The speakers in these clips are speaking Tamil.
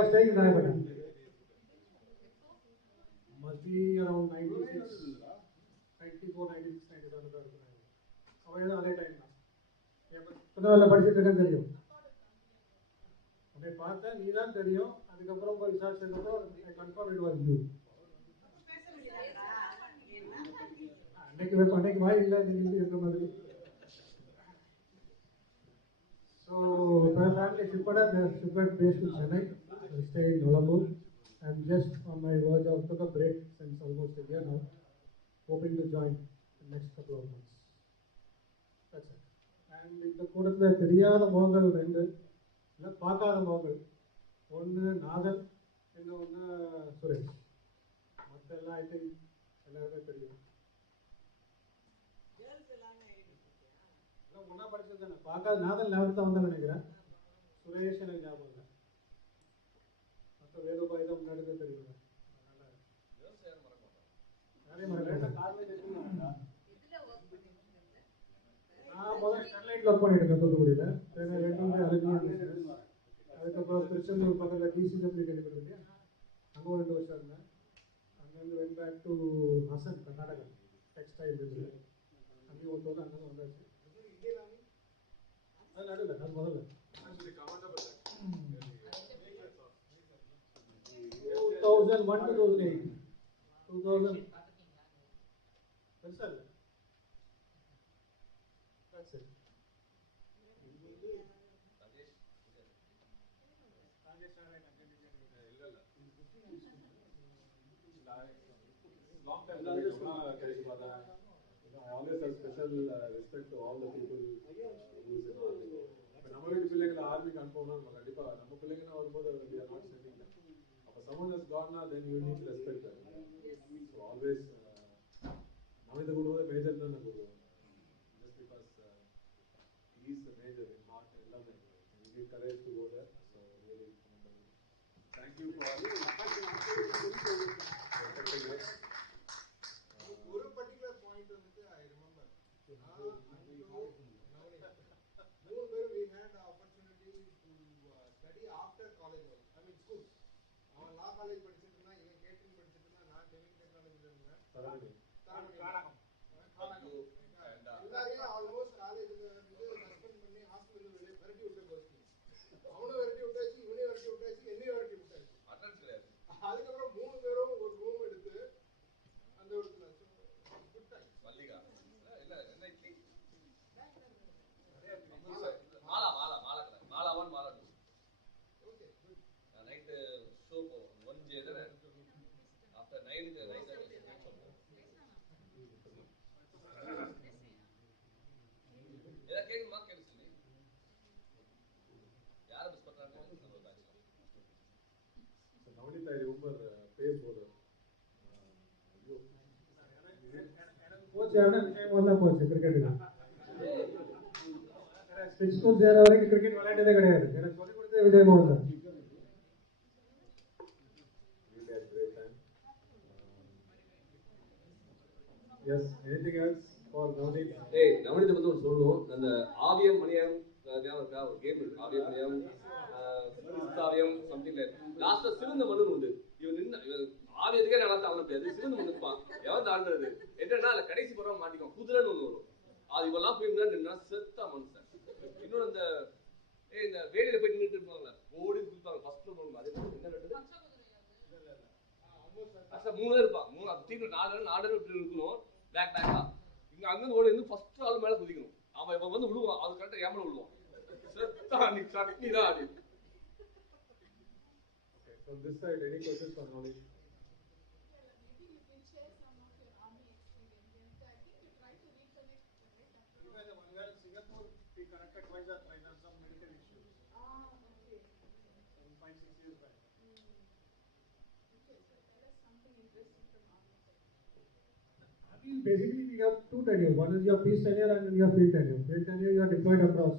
was staying in Nagapattinam. Must be around 96, 94, 96, 97. அவன் அதே டைம் தான் புனவேல படிச்சுட்டு இருக்கேன்னு தெரியும். உன்னை பார்த்தா நீ தான் தெரியும். அதுக்கப்புறம் போய் விசாரிச்சதுக்கப்புறம் I confirm it was you. அன்னைக்கு வாய் இல்லை நீங்க இருக்கிற மாதிரி. ஸோ ஃபேமிலி ஷிப்படா shifted based in Chennai. Stay in Nolambur. I'm just on my verge of took a break since almost a year now. Hoping to join in the next couple of months. That's it. And இந்த கூட்டத்தில் தெரியாத முகங்கள் ரெண்டு, இல்லை பார்க்காத முகங்கள். ஒன்று நாதன், இன்னொன்று சுரேஷ். மற்ற எல்லாம் ஐ திங்க் எல்லாருமே தெரியும். எல்லாம் ஒன்றா படிச்சது தானே. பார்க்காத நாதன் 11th தான் வந்து நினைக்கிறேன். சுரேஷ் எனக்கு ஞாபகம் இல்லை. மற்ற வேதோபாய் தான் முன்னாடி தான் தெரியும். நான் முதல்ல ஸ்டெர்லைட்ல ஒர்க் பண்ணிட்டு இருக்கேன் தூத்துக்குடியில். ரெண்டுமே அலுமினியம் பிசினஸ். அதுக்கப்புறம் திருச்செந்தூர் பக்கத்தில் டிசிடபிள்யூ கேள்விப்பட்டிருக்கேன். அங்கே 2 வருஷம் இருந்தேன். அங்கேருந்து went back to Hassan Karnataka textile business. அங்கேயும் ஒரு தோட்டம் அங்கே வந்தாச்சு. அது நடுவில் அது முதல்ல 2001 to 2008 2000 பெருசா இல்லை. That's it. Long time I always have special respect to all the people who is in army. But நம்ம வீட்டு பிள்ளைங்க ஆர்மி கன்ஃபார்ம்னா நம்ம கண்டிப்பா நம்ம பிள்ளைங்க வரும்போது we are not sending them. அப்ப someone has gone now then you need to respect them. So always நம்ம இந்த குடும்பம் மேஜர் தான் கூடுவோம். Just because he is the major in heart எல்லாமே. We give courage to go there. So really thank you for all. ஒரு particular point வந்து I remember. மூணு பேரும் we had the opportunity to study after college also. I mean school. அவன் law college படிச்சிட்டு இருந்தான், இவன் catering படிச்சிட்டு இருந்தான், நான் chemical technology இருந்தேன். தரங்கி. எல்லாரையும் ஆல்மோஸ்ட் காலேஜ்ல இருந்து சஸ்பெண்ட் பண்ணி ஹாஸ்பிடல்ல வெளியே விரட்டி விட்டு போச்சு. அவனும் விரட்டி விட்டாச்சு, இவனையும் விரட்டி விட்டாச்சு, என்னையும் விரட்டி விட்டாச்சு. அதுக்கப்புறம் மூணு பேரும் ஒரு ரூம் எடுத்து அந்த ஒரு மல்லிகா இல்ல என்ன idli Mala Mala Mala Mala 1 Mala 2. Okay good. Night show போ 1 ஜே தான ஆஃப்டர் 9 நைட் ஏதா கேக்குமா கேளுங்க. யார மிஸ் பண்றாங்க நம்ம பேட்ச்ல. So nowadays I remember Facebook. Coach யாருன்னா விஷயம் வந்தா கோச் கிரிக்கெட்டுக்கு. ஸ்விட்ச் கோச் சேர வரைக்கும் கிரிக்கெட் விளையாண்டதே கிடையாது. எனக்கு சொல்லிக் கொடுத்தே விஜய் மோகன் தான். Really had great time. Yes, anything else for Navneet? ஏய் நவநீத் பத்தி ஒன்று சொல்லணும். அந்த ஆவியம் மணியம் ஞாபகம் ஒரு கேம் இருக்கு. ஆவியம் மணியம் ஆவியம் சம்திங் லைக் லாஸ்ட்ல சிவந்த மண்ணு உண்டு. இவன் நின்று ஆவியத்துக்கே நல்லா தாழ முடியாது. சிவந்த மண்ணு இருப்பான். எவன் தாண்டது என்னன்னா அதுல கடைசி பருவம் மாட்டிக்கும். குதிரைன்னு ஒண்ணு வரும். அது இவெல்லாம் போய் நின்னா செத்தா மனுஷன். இன்னொன்று இந்த இந்த வேலையில போய் நின்றுட்டு இருப்பாங்களே ஓடி குதிப்பாங்க. ஃபர்ஸ்ட் போகணும். அது என்ன நடக்குது? ஃபர்ஸ்ட் 3 பேர் இருப்பாங்க. 3 டீம்ல 4 இப்படி இருக்கணும். பேக் பேக்கா இங்க அங்கிருந்து ஓடி இருந்து ஃபர்ஸ்ட் ஆள் மேல குதிக்கணும். அவன் இவன் வந்து விழுவான். அது கரெக்டா ஏமல விழுவான். செத்தா நீ சட்னி தான் அது. Okay, from this side, any questions for Navneet? We connected twice or thrice on some medical issues. Okay. Some 5-6 years back. Okay, so tell us something interesting from Army side. Army basically we have 2 tenures. One is your peace tenure and your field tenure. Field tenure you are deployed across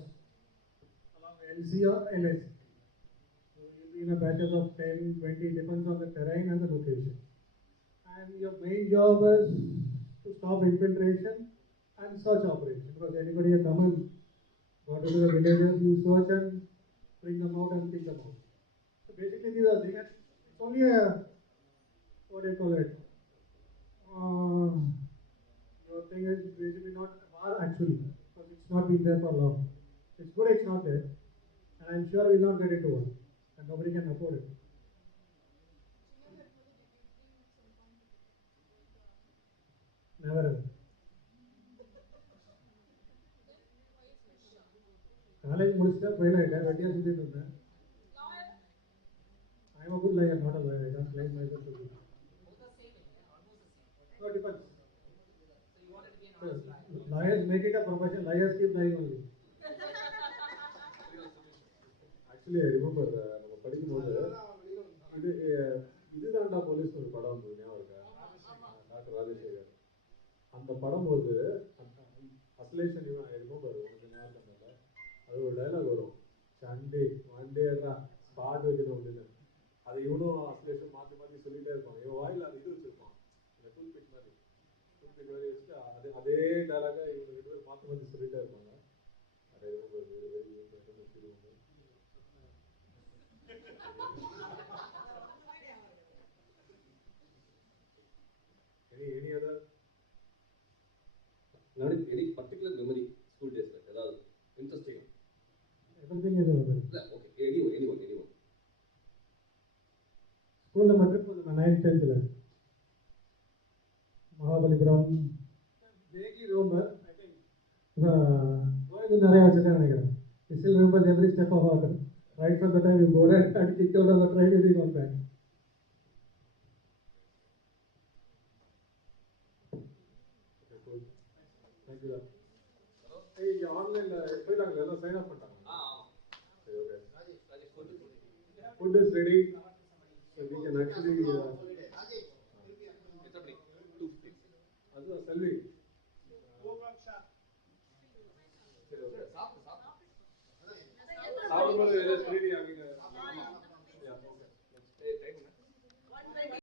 along LC or LS. So you'll be in a batches of 10, 20, depends on the terrain and the location. And your main job is to stop infiltration and search operation. Because anybody in Tamil got into the villages, you search and bring them out and pick them out. So basically these are things. It's only a, what do you call it? Your thing is basically not war actually, because it's not been there for long. It's good it's not there, and I'm sure we'll not get into one, and nobody can afford it. Never ever. College முடிச்சிட்டா ஃபெயில் ஆயிட்டேன், வெட்டியா சுத்திட்டு இருந்தேன். I'm a good liar, not a lawyer. I don't claim myself to be. So it depends. Liars make it a profession. Liars keep lying only. Actually I remember நம்ம படிக்கும்போது இது இதுதான்டா போலீஸ் ஒரு படம் வந்து ஞாபகம் இருக்கா? டாக்டர் ராஜசேகர் அந்த படம் போது அசலேஷன் ஐ ரிமெம்பர் உங்களுக்கு ஞாபகம் இல்லை, அது ஒரு டைலாக் வரும், சண்டே மண்டேடா ஸ்பாட் வைக்கணும் அப்படின்னு. அது இவனும் அசலேஷன் மாற்றி மாற்றி சொல்லிட்டே இருப்பான். இவன் வாயில் அது இது வச்சிருப்பான், இந்த டூல்பிக் மாதிரி வச்சுட்டு அதே டைலாக இவங்க ரெண்டு பேர் மாற்றி மாற்றி சொல்லிட்டே இருப்பாங்க. I remember very any other any particular memory school days like ஏதாவது interesting? Everything is over. Okay, anyone ஸ்கூல்ல மட்டும் போதும் 9th 10th Mahabalipuram vaguely remember. I think கோயில் நிறைய வச்சிருக்கேன் நினைக்கிறேன். I still remember every step of our right from the time we boarded and kicked out of the train we got back. Thank you. Hey, ஆன்லைன்ல போயிட்டாங்க, எல்லாம் சைன் அப் பண்ணிட்டாங்க. சரி, okay. Food is ready. So we can actually அதுதான் செல்வி. 2 o'clock sharp. சரி, ஓகே. சாப்பிடும்போது